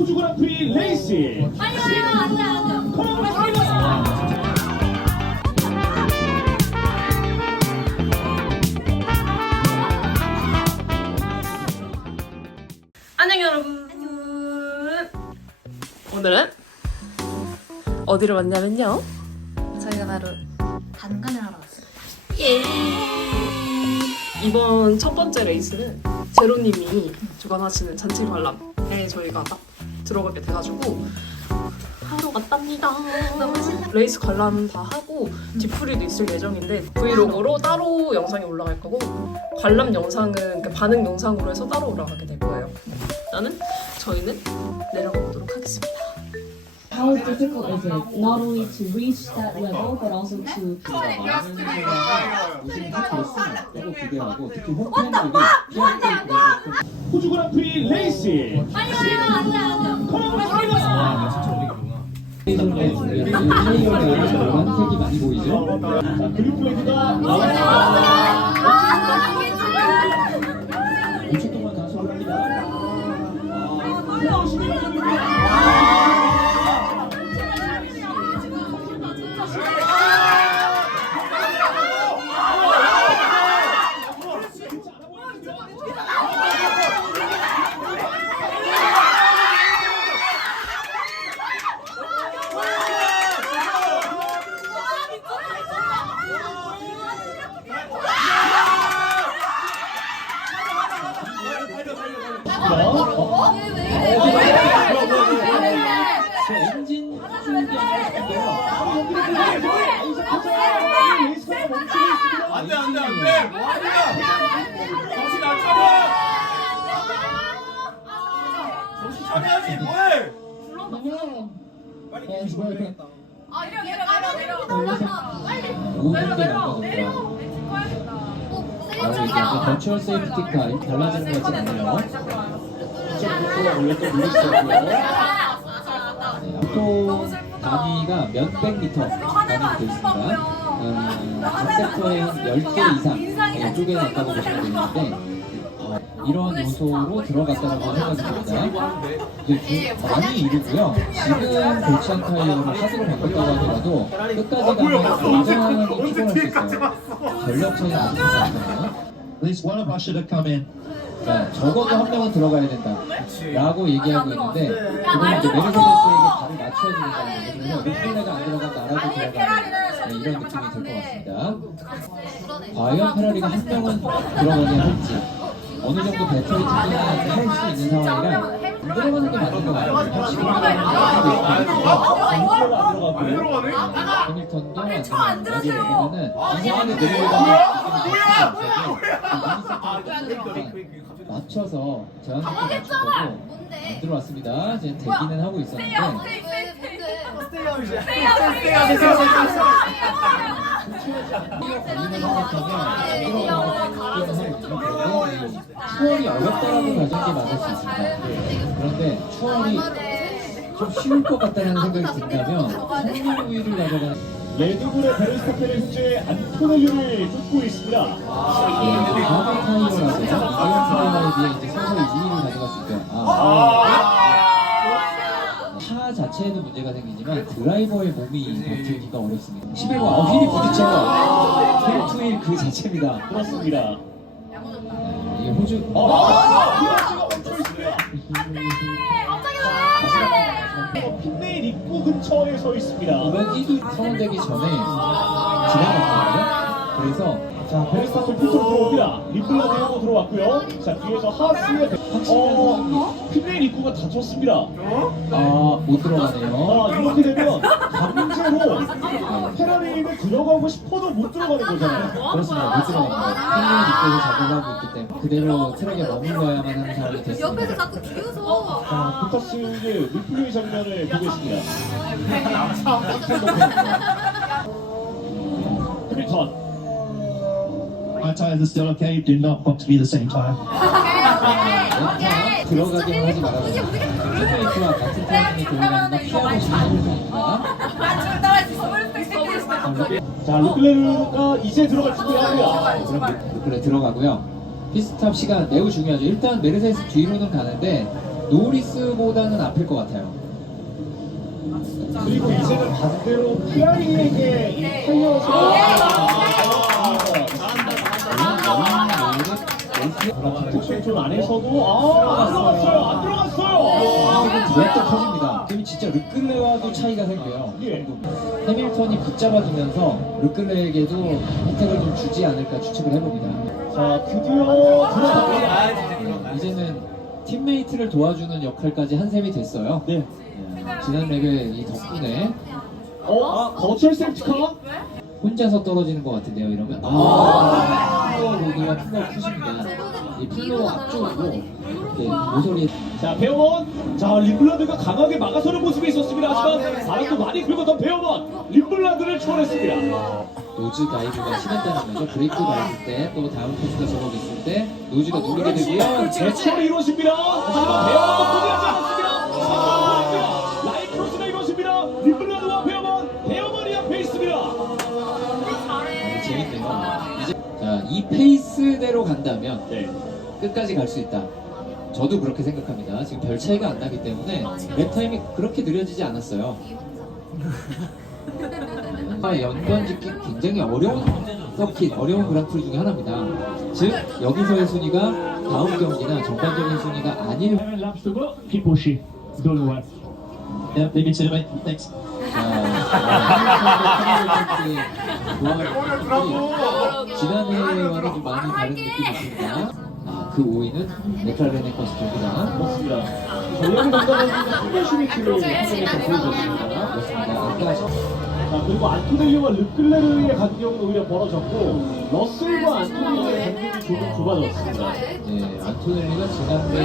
호주 그랑프리 레이스. 빨리 와요. 앉아. 안녕 여러분. 오늘은 어디로 왔냐면요. 저희가 바로 단간을 하러 왔습니다. 예. 이번 첫 번째 레이스는 제로님이 주관하시는 잔치 관람에 저희가 딱 들어가게 돼가지고 하러 갔답니다. 너무 신나. 레이스 관람 다 하고 뒤풀이도 있을 예정인데 브이로그로 따로 영상이 올라갈 거고 관람 영상은 그 반응 영상으로 해서 따로 올라가게 될 거예요. 저희는 내려가 보도록 하겠습니다. How difficult is it not only to reach that level but also to 호주 그랑프리 레이스. 빨리 와요. 앉아. 색이 많이 보이죠? 그룹 플레이가 엄청 동안 단속을 합니다. 엔진 수준이 아니었는데요. 안돼. 정신 안 차려. 정신 차려야지. 뭐해? 빨리 내려. 바로 이제 버추얼 세이프티 카 달라지는 것 같지 않나요? 보통 단위가 몇백 미터 단위로 되어 있습니다. 각 섹터에 10개 이상 쪼개놨다고 보시면 되는데 이런 요소로 들어갔다고 생각이 됩니다. 이제 많이 이르고요. 지금 고치한 타이어로 하드로 바꿨다고 하더라도 끝까지 가면 굉장히 피곤할 수 있어요. 전력 차이가 아주 크거든요. At least one of us should have come in. 자, 적어도 한 명은 들어가야 된다 라고 얘기하고 있는데 그건 이제 메르세데스에게 바로 맞춰야 된다는 거거든요. 르클레가 안 들어가면 나라도 들어가는 이런 느낌이 들 것 같습니다. 과연 페라리가 한 명은 들어가냐 할지 어느 정도 배터리 충전을 할 수 있는 상황이라 안 들어가는 게 맞는 것 같아요. 지금 해밀턴도 안 들어가고 왜냐면은 이상하게 내려오다가 맞춰서 저항력도 맞추고 안 들어왔습니다. 이제 대기는 하고 있었는데 추월이 어렵다라고 가진 게 맞을 수 있습니다. 그런데 추월이 좀 쉬울 것 같다는 생각이 든다면 성능 우위를 가져가는 레드불의 베르스타펜은 현재 안토넬류를 쫓고 있습니다. 다음 타이어라서 이번 타이어에 비해 이제 서서히 2위를 가져갈 수 있고요. 차 자체에도 문제가 생기지만 드라이버의 몸이 버티기가 어렵습니다. 11번 휠이 부딪혀요. 휠 투일 그 자체입니다. 그렇습니다. 이게 호주 히라시가 멈춰 있습니다. 핀레인 입구 근처에 서 있습니다. 이번 1위 선언되기 전에 지나갔거든요. 그래서 자, 베르스타펜 피트로 들어옵니다. 리플라 대하고 들어왔고요. 자, 뒤에서 하스가 핀레인 입구가 닫혔습니다. 못 들어가네요. 이렇게 되면 강제로 페라리를 들어가고 싶어도 못 들어가는 거잖아요. 그렇습니다. 못 들어갑니다. 팬님 입구에서 작업하고 있기 때문에 그대로 트랙에 머물러야만 하는 상황이 됐습니다. 옆에서 자꾸 비웃어. 자, 포타스의 리플레이 장면을 보고 있습니다. 해밀턴. My tires are still okay. Do not want to be the same tire. 들어가기만 하지 말아주세요. 슈퍼이트와 같은 타이밍에 들어가는 건 피하고 싶은 중입니다. 자, 르클레르가 이제 들어갈 준비합니다. 그럼 그래 들어가고요. 피스탑 시간 매우 중요하죠. 일단 메르세데스 뒤로는 가는데 노리스보다는 앞일 것 같아요. 그리고 이제는 반대로 피아니에게 살려서 좀 안에서도 안 들어갔어요. 안 들어갔어요. 드롭도 터집니다. 그럼 진짜 르클레와도 차이가 생겨요. 예. 해밀턴이 붙잡아주면서 르클레에게도 혜택을 좀 주지 않을까 추측을 해봅니다. 자, 드디어 들어갑니다. 이제는 팀메이트를 도와주는 역할까지 한 셈이 됐어요. 네. 지난 랩의 이 덕분에 버추얼 세프티카? 혼자서 떨어지는 것 같은데요. 이러면 로드가 플로어 푸십니다. 이 플로어 앞쪽으로 이렇게 모서리 자, 배어먼. 자, 림블라드가 강하게 막아서는 모습이 있었습니다. 하지만 바람도 많이 긁었던 배어먼. 림블라드를 초월했습니다. 노즈 다이브가 심했다는 거죠. 브레이크 밟을 때 또 다운 패스가 제법 있을 때 노즈가 누르게 되고요. 대처가 이루어집니다. 하지만 배어먼도 포기하지 않았습니다. 라인 크로스가 이루어집니다. 림블라드와 배어먼이 앞에 있습니다. 재밌네요. 이제 자, 이 페이스대로 간다면 네. 끝까지 갈 수 있다. 저도 그렇게 생각합니다. 지금 별 차이가 안 나기 때문에 랩 타임이 그렇게 느려지지 않았어요. 연관 짓기 굉장히 어려운 서킷, 어려운 그랑프리 중에 하나입니다. 즉 여기서의 순위가 다음 경기나 전반적인 순위가 아닐. Laps to go. Keep pushing. Don't worry. Yeah, leave it to the right. Thanks. 지난해와는 좀 많이 다른 느낌이 있습니다. 그 5위는 맥라렌의 커스터입니다. 그렇습니다. 전력이 담당하는 한별 슈미트를 한번에서 보여줬습니다. 그렇습니다. 아까 자, 그리고 안토넬리와 르클레르의 간격은 오히려 벌어졌고 러셀과 안토넬리의 간격이 조금 좁아졌습니다. 네, 안토넬리가 지난해에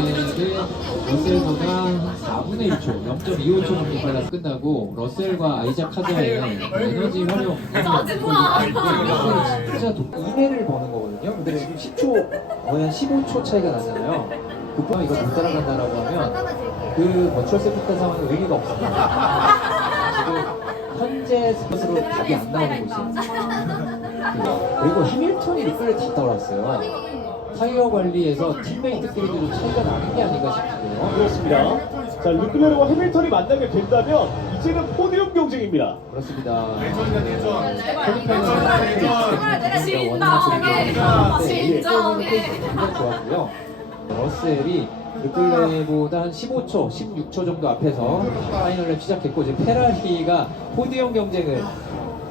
러셀보다 한 4분의 1초, 0.25초 정도 빨라서 끝나고 러셀과 아이작 카자의 에너지 활용 러셀이 진짜 2배를 버는 거거든요. 근데 지금 10초, 거의 한 15초 차이가 나잖아요. 그보다 이거 못 따라간다라고 하면 그 버추얼 세프티 상황은 의미가 없습니다. 지금 현재 스포츠로 답이 안 나오는 곳이에요. 그리고 해밀턴이 르클레를 다 따라왔어요. 타이어 관리에서 팀메이트끼리도 좀 차이가 나는 게 아닌가 싶은데요. 그렇습니다. 자, 르클레르와 해밀턴이 만나게 된다면 이제는 포디움 경쟁입니다. 그렇습니다. 굉장히 좋았고요. 러셀이 르클레보다 한 15초, 16초 정도 앞에서 파이널 랩 시작했고 이제 페라리가 포디움 경쟁을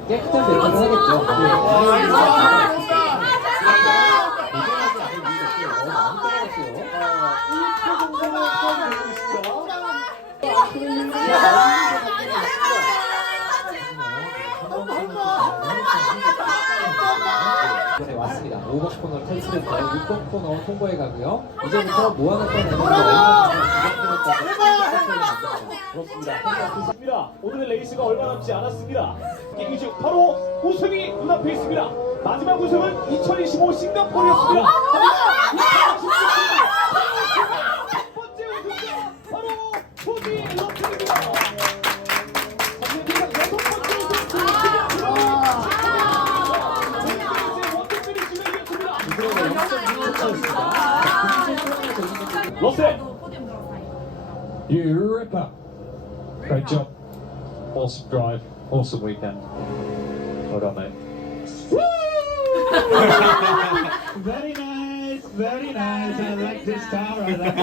깨끗한 배팅을 하겠죠. 이번에 왔습니다. 5번 코너 탈출했고 6번 코너 통보해 가고요. 이제부터 모아놨던 에너지가 그렇습니다. 오늘의 레이스가 얼마 남지 않았습니다. 경기 중 바로 우승이 눈앞에 있습니다. 마지막 우승은 2025 싱가포르였습니다. 첫 번째 우승자 바로 토니 러셀입니다. 여섯 번째 우승 러셀. You ripper. Great job. Awesome drive. Awesome weekend. Well done, mate. Very nice. Very nice. I like this car. I like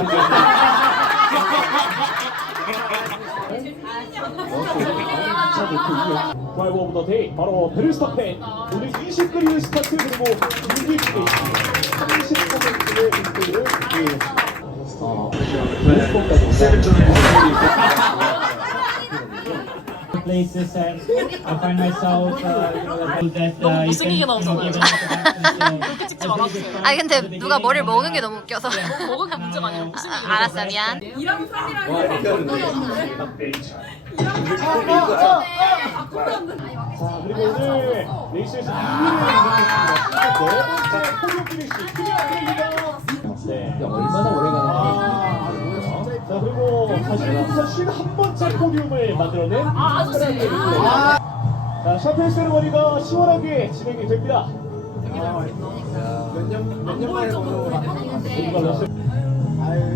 드라이버 오브 더 데이 바로 베르스타펜. 오늘 20그리의 스타트 그리고 6위 중에 30%의 1등을 places and I find myself that 너무 you 무슨 얘기가 can, 나오잖아요. 그렇게 찍지 말았어요. 아니 근데 누가 머리를 먹은 게 너무 웃겨서. 먹은 게 문제가 아니라 무슨 얘기가 알았어, 미안. 자, 그리고 오늘 레이스에서 2위를 기록했습니다. 네 번째 포디움 피니시 피니시입니다. 네. 얼마나 오래가는 자, 그리고 사실 51번째 포디움을 만들어낸 자, 샴페인 세레머니가 시원하게 진행이 됩니다. 몇년 만에 보는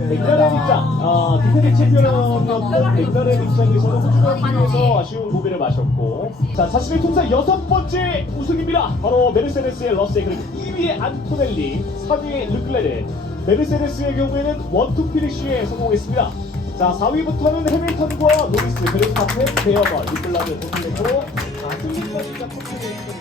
맥라렌 입장, 디펜딩 챔피언이었던 맥라렌 입장에서는 호주가 팀에서 아쉬운 고비를 마셨고, 자, 자신의 통산 6번째 우승입니다. 바로 메르세데스의 러셀, 그리고 2위의 안토넬리, 3위의 르클레르. 메르세데스의 경우에는 원투 피니쉬에 성공했습니다. 자, 4위부터는 해밀턴과 노리스, 그리고 카펜, 베어건, 리플라드, 보틀레코, 승리까지 잡혔는데요.